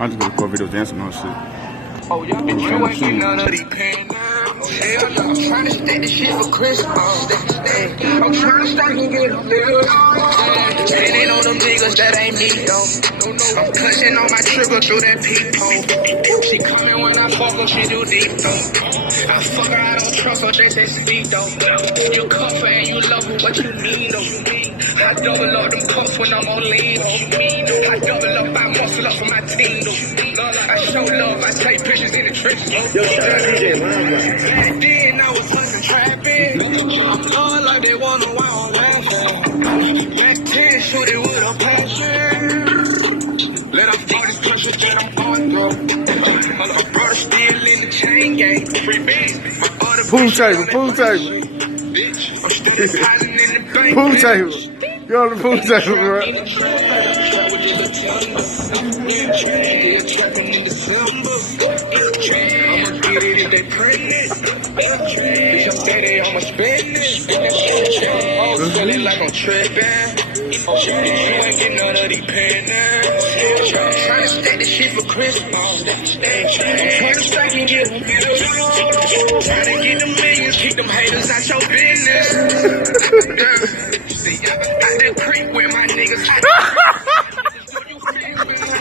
I'm just gonna record videos dancing on shit. Oh, y'all been you ain't getting none of these pants. Hell no, I'm trying to stack this shit for Christmas. I'm trying to stack and get a little. Standing on them niggas that ain't me though. I'm clutching on my trigger through that peephole. She coming when I fuck her, she do deep though. I fuck her, I don't trust her, they say speak though. You comfort and you love her, what you need though. I double up them cuffs when I'm on lean. I double up, I muscle up for my team though. I show love, I take pictures in the trenches. Yo, shout out DJ, back then I was fucking trapping. I'm like they wanna wild laughing. Back 10, shoot it with a passion. Let them throw this pressure, get them on though. My brother still in the chain gang. Free beats. Pool table, pool table. Bitch, I'm still depositing in the bank. Pool table. You're on the pool table, bro. I'ma get it if they pregnant. Bitch, I'm steady, I'ma spend it. Feeling like I'm tripping. You ain't getting none of these pants. Trying to stack this shit for Christmas. I'm trying to stack and get them bills. Trying to get them millions, keep them haters out your business. See, I got that creep with